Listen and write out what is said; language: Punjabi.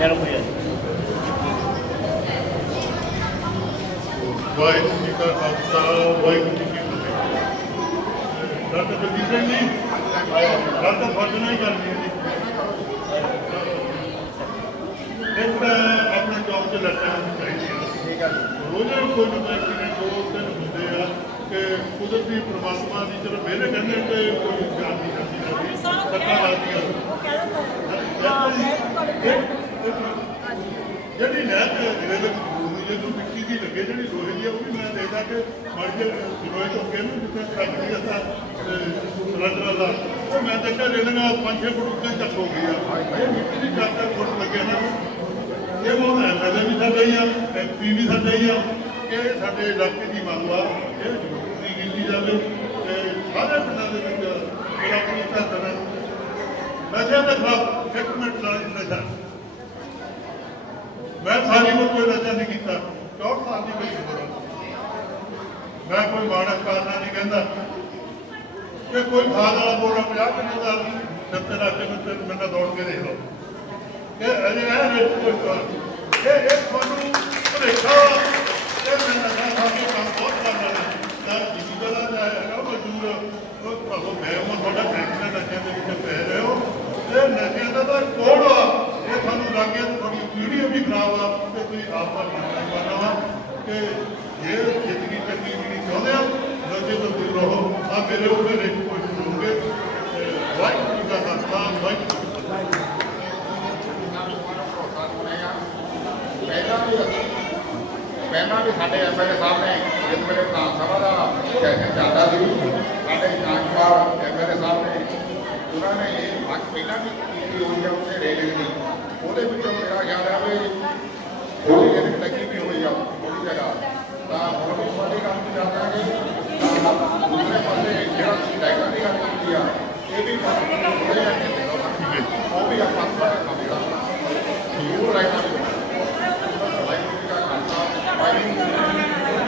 ਹੈ ਵਾਹਿਗੁਰੂ ਜੀ ਕਾ ਖਾਲਸਾ ਵਾਹਿਗੁਰੂ ਜੀ ਕੀ ਫਤਿਹ। ਡਾਕਟਰ ਬਲਜੀਤ ਸਿੰਘ ਜੀ ਗੱਲ ਤਾਂ ਫਰਜ਼ ਨਾਲ ਹੀ ਕਰਨੀ ਹੈ ਜੀ ਇੱਕ ਤਾਂ ਆਪਣੇ ਜੌਬ ਲੱਟਾਂ ਚਾਹੀਦੀਆਂ ਠੀਕ ਹੈ ਰੋਜ਼ ਕੋਈ ਨਾ ਕੋਈ ਦੋ ਤਿੰਨ ਹੁੰਦੇ ਆ ਕਿ ਕੁਦਰਤੀ ਪ੍ਰਮਾਤਮਾ ਦੀ ਚਲੋ ਮਿਹਰ ਕਹਿੰਦੇ ਤੇ ਕੋਈ ਜਾਨ ਨਹੀਂ ਜਾਂਦੀ। ਜਾਂਦੀ ਲੱਤਾਂ ਲੱਗਦੀਆਂ। ਜਿਹੜੀ ਨਹਿਰ ਜਿਹੜੇ ਦੇ ਜਦੋਂ ਮਿੱਟੀ ਦੀ ਲੱਗੇ ਜਿਹੜੀ ਲੋਹੇ ਦੀ ਆ, ਉਹ ਵੀ ਮੈਂ ਦੇਖਦਾ ਕਿ ਮਰਜੇ ਲੋਹੇ ਤੋਂ ਅੱਗੇ ਨੂੰ ਜਿੱਥੇ ਕੱਟ ਨਹੀਂ ਜਾਂਦਾ ਸਿਲੰਡਰ ਦਾ। ਉਹ ਮੈਂ ਦੇਖਿਆ ਰੇਲਣਾ 5-6 ਫੁੱਟ ਉੱਤੇ ਤੱਕ ਹੋ ਗਈ ਆ। ਇਹ ਮਿੱਟੀ ਦੀ ਕੱਟ ਫੁੱਟ ਲੱਗੇ ਨਾ। ਇਹ ਬਹੁਤ ਐਮਐਲਏ ਵੀ ਸਾਡੇ ਹੀ ਆ ਐਮਪੀ ਵੀ ਸਾਡੇ ਹੀ ਆ। ਇਹ ਸਾਡੇ ਇਲਾਕੇ ਦੀ ਮੰਗ ਆ ਇਹ ਜ਼ਰੂਰੀ ਕੀਤੀ ਜਾਵੇ ਤੇ ਸਾਰੇ ਪਿੰਡਾਂ ਦੇ ਵਿੱਚ ਜਿਹੜਾ ਆਪਣੀ ਧਰਤ ਨਾਲ ਦੇ ਖਿਲਾਫ ਇੱਕ ਮਿੰਟ ਨਾਲ ਨਸ਼ਾ ਮੈਂ ਸਾਰੀ ਨੂੰ ਕੋਈ ਨਸ਼ਾ ਨਹੀਂ ਕੀਤਾ। 64 ਸਾਲ ਦੀ ਮੇਰੀ? ਉਮਰ ਮੈਂ ਕੋਈ ਮਾੜਾ ਕਾਰਨਾ ਨਹੀਂ ਕਹਿੰਦਾ। ਕਿ ਕੋਈ ਖਾਦ ਵਾਲਾ ਬੋਰਾ 50 ਕਿਲੋ ਦਾ ਸੱਤੇ ਲੱਖ ਦੇ ਵਿੱਚ ਮੈਨੂੰ ਦੌੜ ਕੇ ਦੇਖ ਲਓ। ਇਹ ਅਜੇ ਇਹ ਰੇਟ ਕੋਈ ਕਰ ਇਹ ਇਹ ਤੁਹਾਨੂੰ ਭੁਲੇਖਾ ਇਹ ਮੈਂ ਨਸ਼ਾ ਖਾ ਕੰਮ ਬਹੁਤ ਕਰਦਾ ਹੈ ਤਾਂ ਜਿੱਦੀ ਬਲਾ ਜਾਏਗਾ ਮਜ਼ਦੂਰ ਉਹ ਭਾਵੇਂ ਮੈਂ ਉਹ ਤੁਹਾਡਾ ਫੈਕਟਰੀ ਨਸ਼ਿਆਂ ਦੇ ਵਿੱਚ ਪੈ ਰਹੇ ਹੋ। ਇਹ ਨਸ਼ਿਆਂ ਦਾ ਤਾਂ ਕੋੜ ਆ। ਇਹ ਤੁਹਾਨੂੰ ਲੱਗਿਆ ਵੀਡੀਓ ਵੀ ਖਰਾਬ ਆ, ਤੇ ਤੁਸੀਂ ਆਪ ਦਾ ਮੰਨਣਾ ਪਾਣਾ ਵਾ ਕਿ ਜੇ ਜ਼ਿੰਦਗੀ ਚੰਗੀ ਜੀਣੀ ਚਾਹੁੰਦੇ ਆ ਨਸ਼ੇ ਤੋਂ ਦੂਰ ਰਹੋ। ਆ ਮੇਰੇ ਉੱਤੇ ਰੇਟ ਕੋਈ ਹੋਣਗੇ ਵਾਹਿਗੁਰੂ ਦਾ ਖਾਲਸਾ, ਵਾਹਿਗੁਰੂ ਜੀ ਪਹਿਲਾਂ ਵੀ ਅਸੀਂ, ਪਹਿਲਾਂ ਵੀ ਸਾਡੇ ਐਮਐਲਏ ਸਾਹਿਬ ਨੇ ਜਿਸ ਵੇਲੇ ਵਿਧਾਨ ਸਭਾ ਦਾ ਸੈਸ਼ਨ ਚੱਲਦਾ ਸੀ। ਸਾਡੇ ਜਾਣਕਾਰ ਐਮਐਲਏ ਸਾਹਿਬ ਨੇ, ਉਹਨਾਂ ਨੇ ਇਹ ਅੱਜ ਪਹਿਲਾਂ ਵੀ ਕੀਤੀ ਹੋਈ ਹੈ ਉਹਦੇ ਰੇਲਿੰਗ ਦੀ। ਉਹਦੇ ਵਿੱਚੋਂ ਮੇਰਾ ਖਿਆਲ Ele